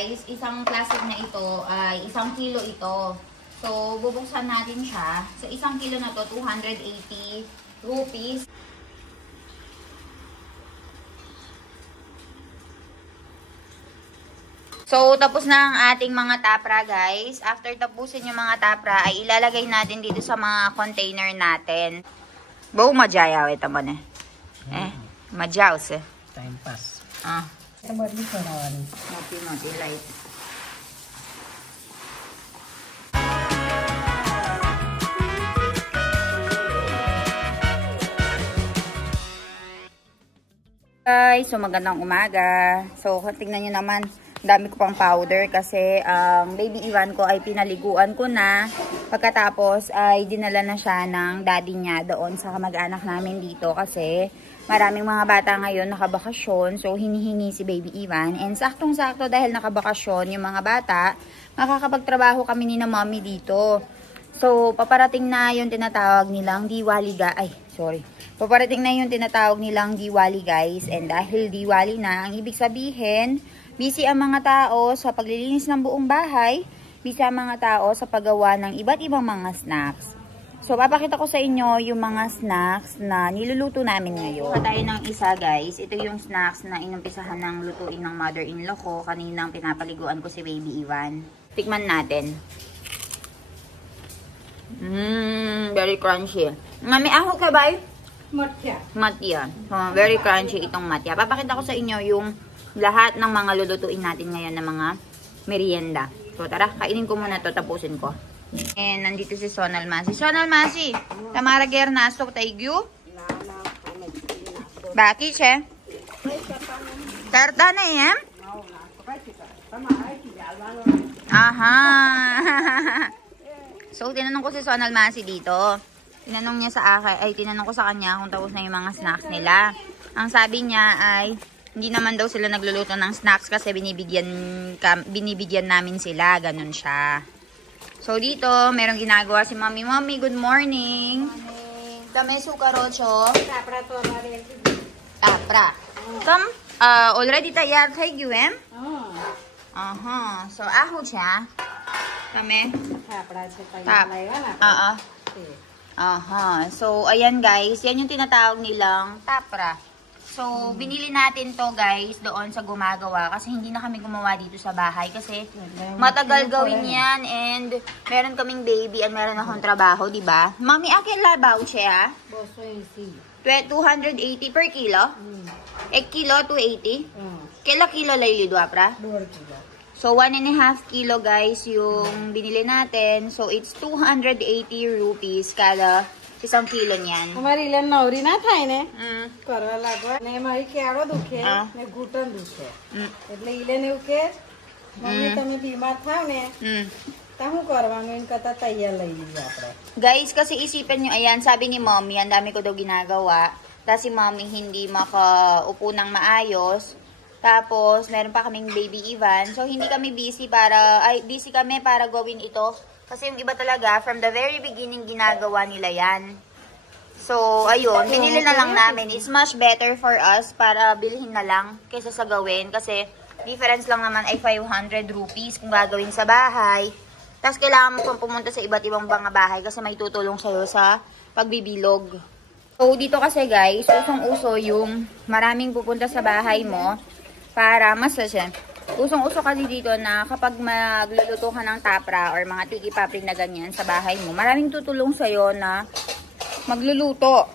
guys, isang plastic na ito ay 1 kilo ito. So, bubuksan natin siya. Sa 1 kilo na to, 280 rupees. So, tapos na ang ating mga tapra, guys. After tapusin yung mga tapra, ay ilalagay natin dito sa mga container natin. Bau majayaw ito mo na. Majaw se. Time pass. Mati light. Guys, so magandang umaga. So, tingnan nyo naman, dami ko pang powder kasi baby Ivan ko ay pinaliguan ko na. Pagkatapos ay dinala na siya ng daddy niya doon sa kamag-anak namin dito kasi maraming mga bata ngayon nakabakasyon. So, hinihingi si baby Ivan. And saktong-sakto dahil nakabakasyon yung mga bata, makakapagtrabaho kami ni na mommy dito. So, paparating na yung tinatawag nilang Diwali Paparating na yung tinatawag nilang Diwali, guys. And dahil Diwali na, ang ibig sabihin, busy ang mga tao sa paglilinis ng buong bahay, busy ang mga tao sa paggawa ng iba't ibang mga snacks. So, papakita ko sa inyo yung mga snacks na niluluto namin ngayon. Kuha tayo ng isa, guys. Ito yung snacks na inumpisahan ng lutuin ng mother-in-law ko. Kaninang pinapaliguan ko si baby Ivan. Tikman natin. Very crunchy. Mami, aho ka ba? Matya. Very crunchy itong matya. Papakita ko sa inyo yung lahat ng mga lulutuin natin ngayon na mga merienda. So, tara, kainin ko muna to, tapusin ko. And nandito si Sonal Masi. Sonal Masi, Tamara Gernasto, Taigyu? Baki, che? Tarta na yan? Aha. So, tinanong ko si Sonal Masi dito. Tinanong niya sa akin, tinanong ko sa kanya kung tapos na yung mga snacks nila. Ang sabi niya ay, hindi naman daw sila nagluluto ng snacks kasi binibigyan namin sila. Ganun siya. So, dito, merong ginagawa si Mami. Mami, good morning. Dame sukarocho. Tapra. Come, already tayar kay Guem? So, aho siya. Dame. So, ayan guys. Yan yung tinatawag nilang tapra. So, binili natin to guys doon sa gumagawa kasi hindi na kami gumawa dito sa bahay kasi matagal gawin yan and meron kaming baby and meron akong trabaho, di ba? Mami, akin labaw siya? 280 per kilo? 1 kilo, 280? Kila kilo lay lidwa, pra? 2 kilo. So, 1.5 kilo guys yung binili natin. So, it's 280 rupees kada 1 kilo niyan. हमारी लन नौरी ना થાય ને કરવા લાગવા ને મારી કેળો દુખે ને ઘૂંટણ દુખે એટલે ઈલેને એવું કે મમ્મી તમે બીમાર થાવ ને તો શું કરવાનું એમ કરતા તૈયાર લઈ લીધું આપણે. Guys, kasi isipin nyo, ayan, sabi ni mommy, ang dami ko daw ginagawa. Tapos si mommy hindi makaupo ng maayos. Tapos, meron pa kaming baby Ivan. So, hindi kami busy kami para gawin ito. Kasi yung iba talaga, from the very beginning, ginagawa nila yan. So, ayun, binili na lang namin. It's much better for us para bilhin na lang kaysa sa gawin. Kasi, difference lang naman ay 500 rupees kung gagawin sa bahay. Tapos, kailangan mo pang pumunta sa iba't ibang mga bahay kasi may tutulong sa'yo sa pagbibilog. So, dito kasi guys, usong-uso yung maraming pupunta sa bahay mo para usong-uso kasi dito na kapag magluluto ka ng tapra or mga tiki-papri na ganyan sa bahay mo, maraming tutulong sa'yo na magluluto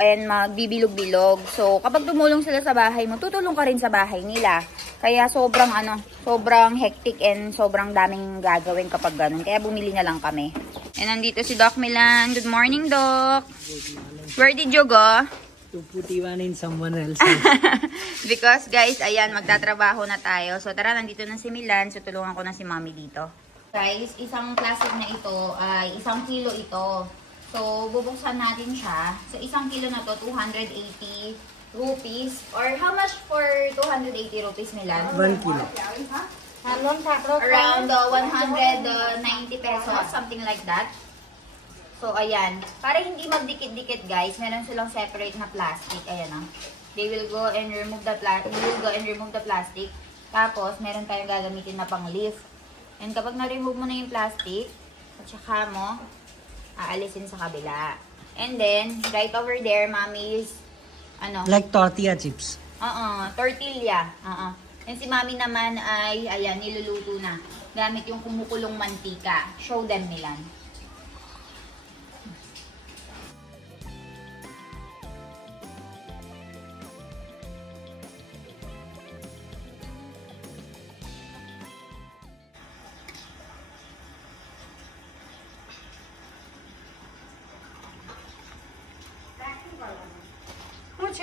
and magbibilog-bilog. So, kapag tumulong sila sa bahay mo, tutulong ka rin sa bahay nila. Kaya sobrang hectic and sobrang daming gagawin kapag ganun. Kaya bumili na lang kami. And nandito si Doc Milan. Good morning, Doc. Where did you go? To put Ivan in someone else. Because guys, ayan, magtatrabaho na tayo. So tara, nandito na si Milan. So tulungan ko na si Mami dito. Guys, isang plastic na ito ay 1 kilo ito. So bubuksan natin siya. Sa 1 kilo na to, 280 rupees. Or how much for 280 rupees, Milan? 1 kilo. Around 190 pesos, something like that. So, ayan. Para hindi magdikit-dikit, guys, meron silang separate na plastic. Ayan, They will go and remove the plastic. Tapos, meron tayong gagamitin na pang lift. And kapag na-remove mo na yung plastic, at saka mo, aalisin sa kabila. And then, right over there, Mommy's, like tortilla chips. Tortilla. And si Mommy naman ay, ayan, niluluto na. Gamit yung kumukulong mantika. Show them, Milan.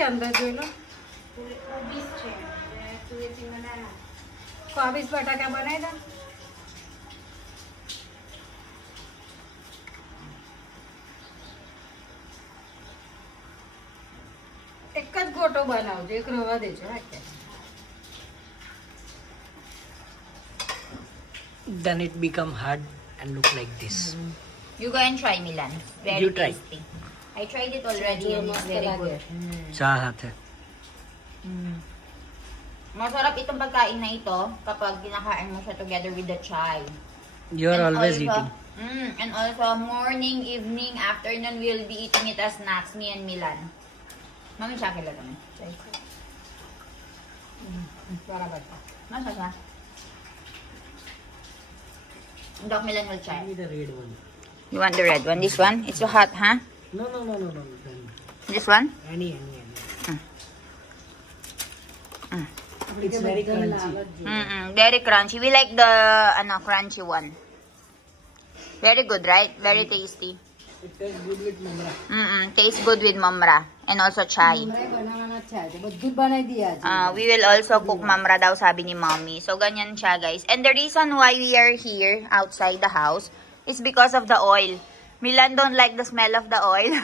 अंदर जो लो कोबीज बटाटा बनाए था एक गोटो बनाओ एक रवा दे Then it become hard and look like this. You go and try, Milan. Very You try. tasty. I tried it already and it's very good. Chahat hai. Masarap itong pagkain na ito kapag kinakain mo siya together with the chai. You are And always also, eating. And also, morning, evening, afternoon, we'll be eating it as snacks, me and Milan. Mami, siya kila kami. Para ba ito? Masa siya? Dok, Milan will try. Give me the red one. You want the red one? This one? It's so hot, huh? No. This one? Any. It's very crunchy. Very crunchy. We like the crunchy one. Very good, right? Very tasty. It tastes good with mamra. Tastes good with mamra. And also chai. We will also cook mamra daw, sabi ni Mommy. So, ganyan siya, guys. And the reason why we are here outside the house is because of the oil. Milan don't like the smell of the oil.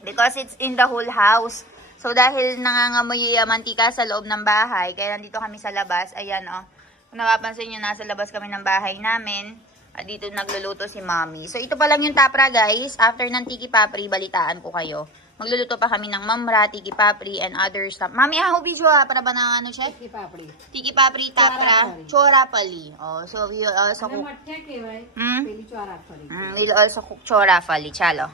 Because it's in the whole house. So, dahil nangangamoy yung mantika sa loob ng bahay, kaya nandito kami sa labas. Ayan, oh. Kung napapansin nyo, nasa labas kami ng bahay namin. At dito nagluluto si Mommy. So, ito pa lang yung tapra, guys. After ng tiki papri, balitaan ko kayo. Magluluto pa kami ng mamra, tiki papri, and other stuff. Mami, video para ba na ano siya? Tiki papri, tapra, chora pali. Oh, so, we will also cook. We'll also cook chora pali. Chalo.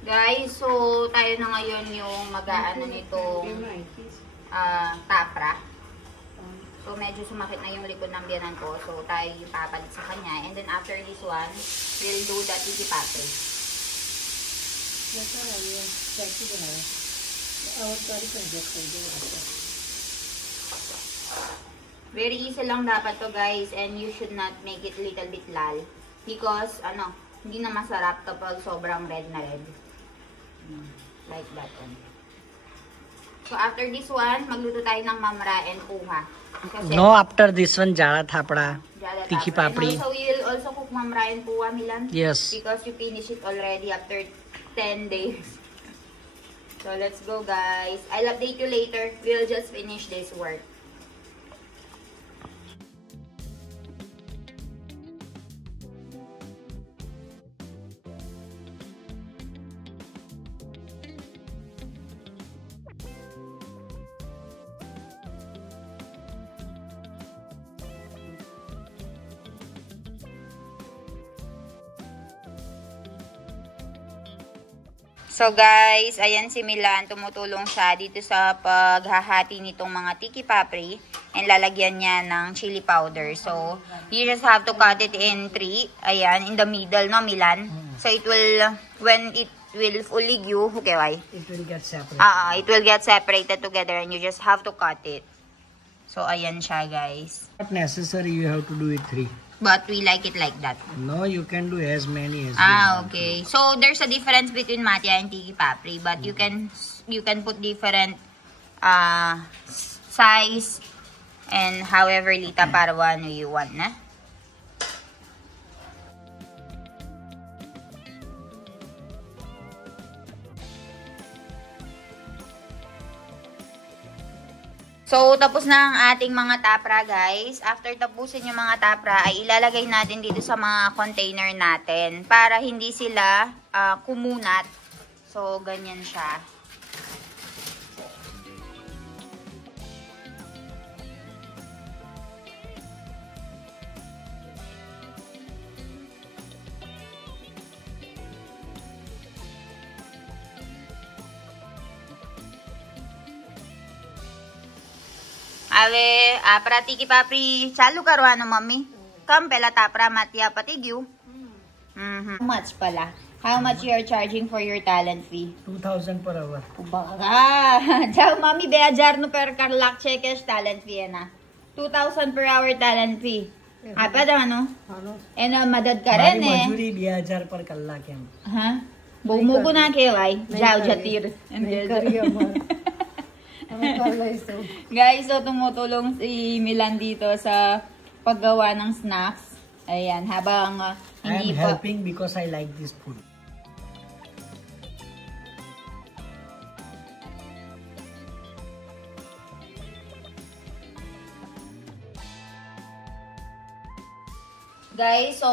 Guys, so tayo na ngayon yung mag-aano nitong tapra. So medyo sumakit na yung likod ng biyanan ko. So tayo yung papalit sa kanya. And then after this one, we'll do the tiki papri. Very easy lang dapat to, guys, and you should not make it little bit lal because hindi na masarap kapag sobrang red na red. Like that one. So after this one, magluto tayo ng mamra and puha. Kasi, no, after this one, jala thapra, tiki papri. And also, we will also cook mamra and puha, Milan. Yes. Because you finish it already after 10 days. So let's go, guys. I'll update you later. We'll just finish this work. So guys, ayan si Milan, tumutulong siya dito sa paghahati nitong mga tiki papri and lalagyan niya ng chili powder. So, you just have to cut it in 3, ayan, in the middle, no Milan? So it will, when it will fully you, okay, why? It will get separated. It will get separated together and you just have to cut it. So, ayan siya, guys. Not necessary you have to do it 3. But we like it like that. No, you can do as many as you want. Okay. So, there's a difference between Mattia and Tiki Papri, but you can put different size and however lita para ano you want na. So, tapos na ang ating mga tapra, guys. After tapusin yung mga tapra, ay ilalagay natin dito sa mga container natin para hindi sila kumunat. So, ganyan siya. Ave, para Tiki Papri, चालू करवानो मम्मी. कम पहला तापरा मातिया patigyu. How much pala? How much you are charging for your talent fee? 2,000 per hour. Baga, जाओ mummy 2000 नो per lakh checkers talent fee है ना. 2,000 per hour talent fee. apa dah ano? Ano madad ka rin eh. मजूरी 2000 per कलाक है. हाँ? Bumo ko na keway. Jaw jatir. Guys, so tumutulong si Milan dito sa paggawa ng snacks. Ayan, habang hindi I am helping because I like this food. Guys, so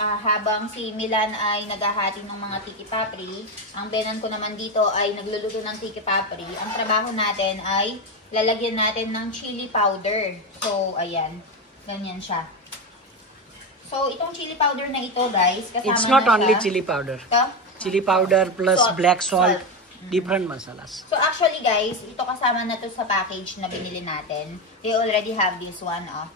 habang si Milan ay naghahati ng mga Tiki Papri, ang Benan ko naman dito ay nagluluto ng Tiki Papri. Ang trabaho natin ay lalagyan natin ng chili powder. So, ayan. Ganyan siya. So, itong chili powder na ito, guys, kasama It's not na only siya. chili powder. Ito? Chili powder plus Salt. black salt, different masalas. So, actually, guys, ito kasama na to sa package na binili natin. They already have this one, oh.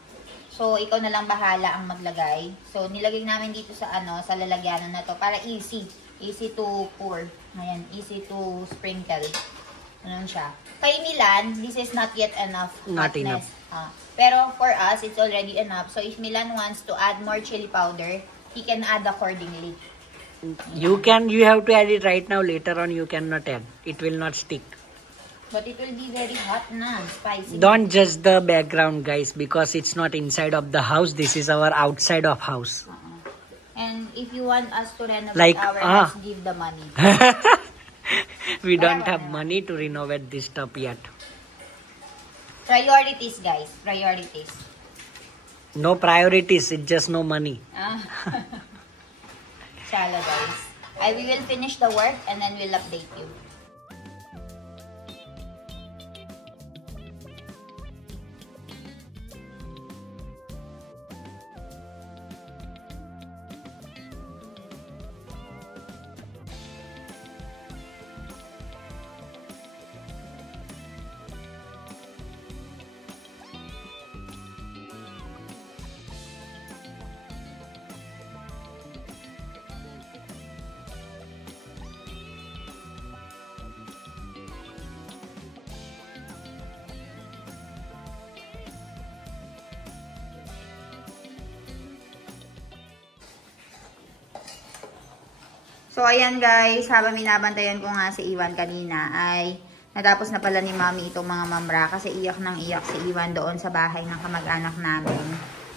So, ikaw na lang bahala ang maglagay. So, nilagay namin dito sa sa lalagyanan na to para easy. Easy to pour. Ayan, easy to sprinkle. Ano siya. Kay Milan, this is not yet enough. Not hotness. Pero for us, it's already enough. So, if Milan wants to add more chili powder, he can add accordingly. You have to add it right now. Later on, you cannot add. It will not stick. But it will be very hot na, spicy. Don't judge the background, guys, because it's not inside of the house. This is our outside of house. And if you want us to renovate Like, our house, give the money. We don't have money to renovate this stuff yet. Priorities, guys. Priorities. No priorities. It's just no money. Shala, guys. We will finish the work and then we'll update you. So, ayan guys, habang binabantayan ko nga si Iwan kanina, ay natapos na pala ni Mami itong mga mamra kasi iyak nang iyak si Iwan doon sa bahay ng kamag-anak namin.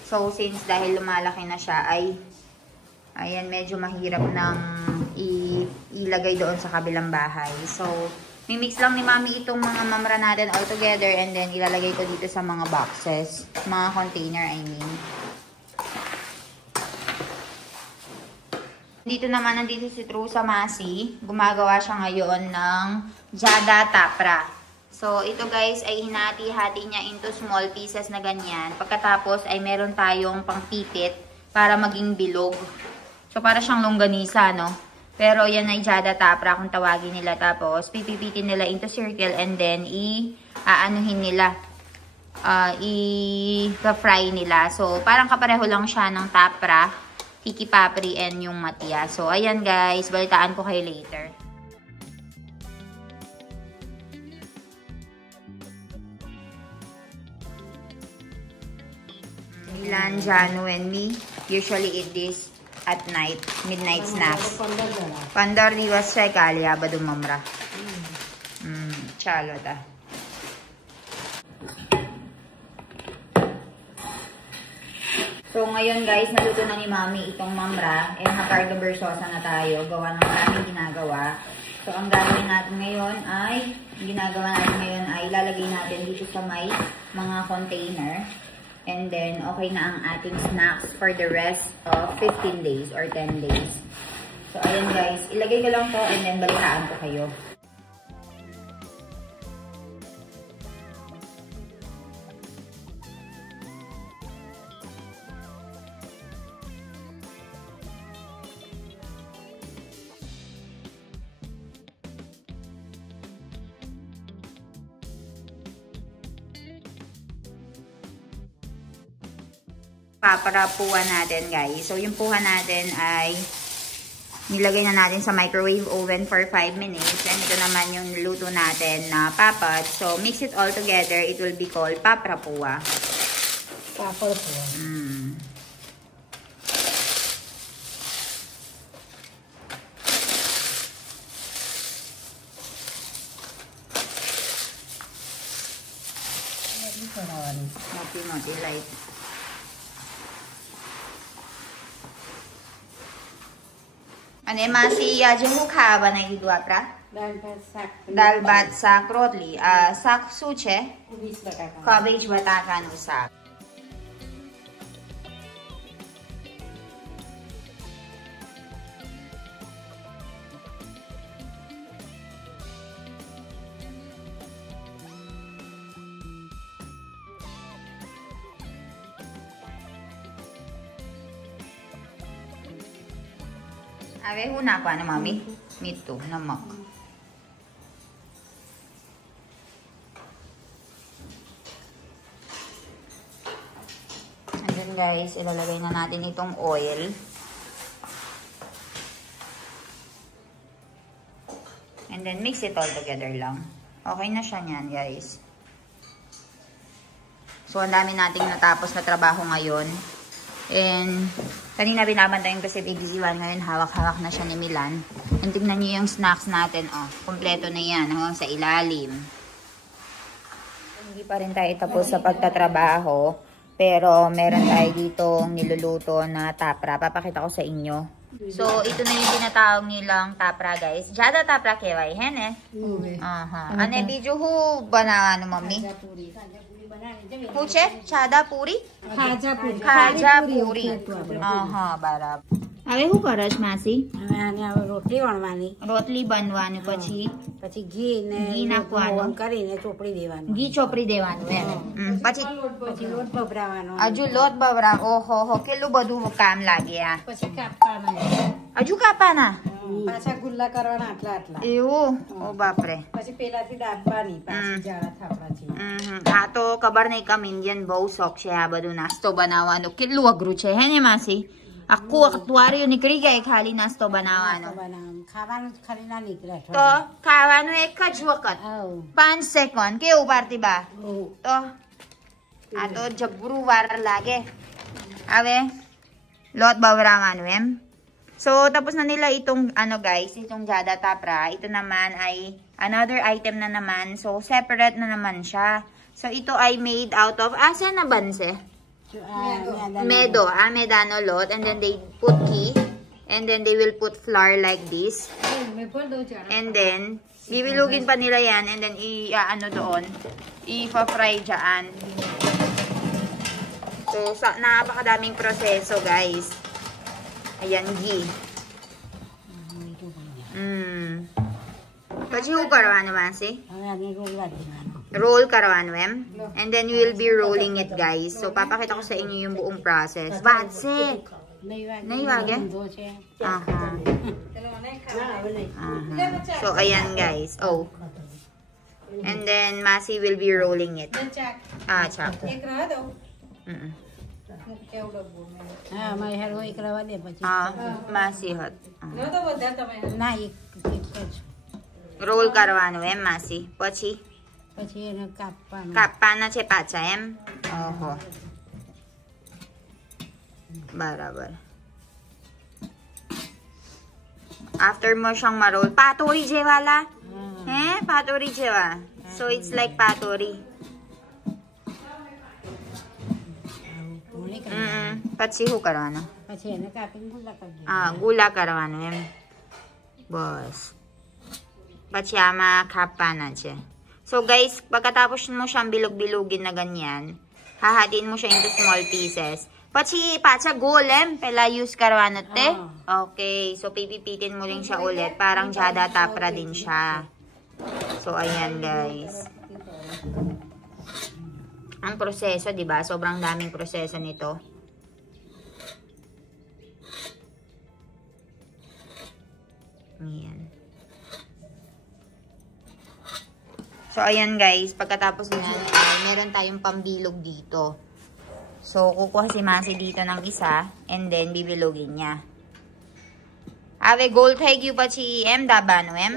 So, since dahil lumalaki na siya, ay ayan, medyo mahirap nang ilagay doon sa kabilang bahay. So, mimix lang ni Mami itong mga mamra natin all together and then ilalagay ko dito sa mga boxes, mga container I mean. Dito naman, nandito si Trusa Masi. Gumagawa siya ngayon ng Jada Tapra. So, ito guys ay hinati-hati niya into small pieces na ganyan. Pagkatapos ay meron tayong pangpipit para maging bilog. So, para siyang longganisa, no? Pero yan ay Jada Tapra kung tawagin nila. Tapos, pipipitin nila into circle and then i-aanuhin nila. I-fry nila. So, parang kapareho lang siya ng Tapra, Tiki Papri, and yung Mattia. So, ayan guys, balitaan ko kayo later. Milan, Janu, and me usually eat this at night, midnight snacks. 15 દિવસ છે કાલે આ બધું મમરા. ચાલો તા. So ngayon guys, naluto na ni Mami itong mamra. And nakarga bersosa na tayo. Gawa ng aming ginagawa. So ang gagawin natin ngayon ay, ilalagay natin dito sa may mga container. And then, okay na ang ating snacks for the rest of 15 days or 10 days. So, ayan guys. Ilagay ko lang to and then balitaan ko kayo. Paparapuan natin guys. So yung puha natin ay nilagay na natin sa microwave oven for 5 minutes. And ito naman yung luto natin na papat. So mix it all together. It will be called paprapuwa. Paprapuwa. Moti light. અને માસી આજે હું ખાવા બનાવી દીધું આપણા દાળ ભાત શાક રોટલી શાક શું છે કાબેજ બટાકાનું શાક હવે હું નાખવાનું મમ્મી મીઠું નમક and then guys ilalagay na natin itong oil and then mix it all together lang. Okay na siya niyan guys. So ang dami nating natapos na trabaho ngayon. And kanina binabantayan ko si Baby Iwan. Ngayon hawak-hawak na siya ni Milan. And tignan niyo yung snacks natin. Oh, kompleto na yan. Oh, sa ilalim. Hindi pa rin tayo tapos sa pagtatrabaho. Pero meron tayo ditong niluluto na tapra. Papakita ko sa inyo. So ito na yung tinatawag nilang tapra guys. Jada tapra kewai hen eh. Ane video hu banawa no mami? Puche? Chada puri? Khaja puri. બરાબર. હવે શું કરશ માસી? રોટલી વણવાની. રોટલી બનવાની પછી ઘી નાખવાનું કરીને ચોપડી દેવાનું. ઘી ચોપડી દેવાનું એમ. પછી લોટ બબરાવાનો. હજુ લોટ બબરા. ઓહો હો કેટલું બધું કામ લાગે આ. પછી કાપવાના. હજુ કાપવાના? પાછા ગુલ્લા કરવાના આટલા. એવું? ઓ બાપરે. પછી પેલાથી દાબવાની પાછી જાડા થાપડાથી. આ તો ખબર નહીં કમ ઇન્ડિયન બહુ શોખ છે આ બધું નાસ્તો બનાવવાનો. કેટલું અઘરું છે હે ને માસી? આખું અઠવાડિયું નીકળી જાય ખાલી નાસ્તો બનાવવાનો. ખાવાનું ખાલી ના નીકળે. તો ખાવાનું એક જ વખત 5 સેકન્ડ કેવું પાર્થિબા? તો આ તો જબરું વાર લાગે. હવે લોટ બવરાવાનું એમ. So, tapos na nila itong, guys, itong Jada Tapra. Ito naman ay another item na naman. So, separate na naman siya. So, ito ay made out of, saan na banse? Medo. Medano lot. And then they put ghee. And then they will put flour like this. And then, bibilugin pa nila yan. And then, doon. I-fry dyan. So, napakadaming proseso, guys. Ayan, ghee. પછી શું કરવાનું માસી? Roll કરવાનું એમ. And then you will be rolling it guys. So papakita ko sa inyo yung buong process. Vatse! Nahi wage? So ayan guys. Oh. And then Masi will be rolling it. Chak. Masi hot. Role કરવાનું એમ માસી. પછી પછી એને કાપવાના છે પાછા એમ. ઓહો. Barabar. After mo siyang ma-roll, patori jewala. Patori jewa. So it's like patori. પછી શું કરવાનું? પછી એને કાપીને ગુલા કરી ગુલા કરવાનું એમ. બસ. પછી આમાં ખાપાના છે. So guys, pagkatapos mo siyang bilog-bilugin na ganyan, hahatiin mo siya into small pieces. પછી પાછા ગોલ એમ પેલા use કરવાનો te. Okay, so pipipitin mo rin siya ulit. Parang jada tapra din siya. So ayan guys. Ang proseso, 'di ba? Sobrang daming proseso nito. Ayan. So, ayan guys, pagkatapos niyan, meron tayong pambilog dito. So, kukuha si Masi dito ng isa, and then bibilogin niya. Ave gold થઈ ગયું પછી એમ દાબાનું એમ?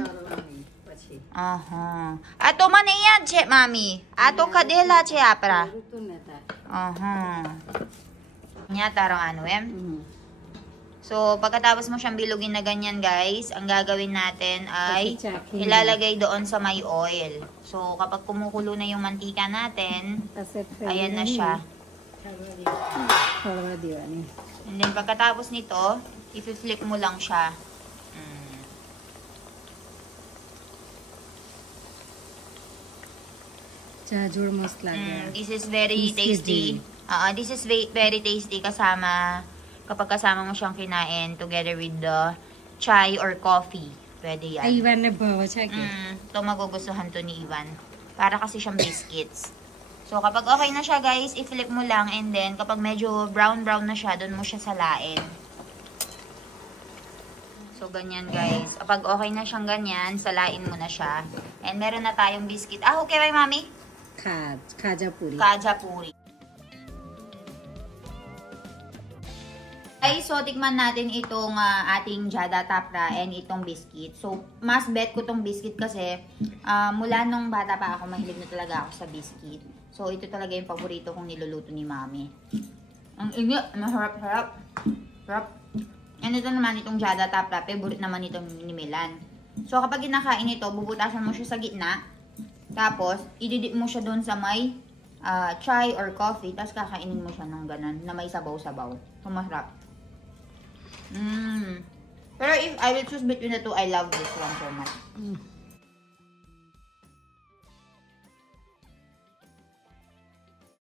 Aha. Ato man yan, che, mami. Ato kadela, che, apra. Aha. Nya tarong ano, em? So, pagkatapos mo siyang bilugin na ganyan, guys, ang gagawin natin ay ilalagay doon sa may oil. So, kapag kumukulo na yung mantika natin, ayan na siya. And then, pagkatapos nito, i-flip mo lang siya. જાજોડ મસ્ત લાગે. This is very tasty. This is very tasty kapag kasama mo siyang kinain together with the chai or coffee. Pwede yan. Ay, Ivan na bawa siya. Ito magugustuhan to ni Ivan. Para kasi siyang biscuits. So, kapag okay na siya, guys, i-flip mo lang and then kapag medyo brown-brown na siya, doon mo siya salain. So, ganyan, guys. Kapag okay na siyang ganyan, salain mo na siya. And meron na tayong biscuit. Okay ba, mami? Kajapuri. Kajapuri. Ay, so tikman natin itong ating jada tapra and itong biscuit. So, mas bet ko tong biscuit kasi mula nung bata pa ako, mahilig na talaga ako sa biscuit. So, ito talaga yung paborito kong niluluto ni mami. Ang inyo, maharap-harap. Harap. And ito naman itong jada tapra, favorite naman itong ni Milan. So, kapag kinakain ito, bubutasan mo siya sa gitna. Tapos, ididip mo siya doon sa may chai or coffee. Tapos, kakainin mo siya ng ganon na may sabaw-sabaw. So, masarap. Pero if I will choose between the two, I love this one so much.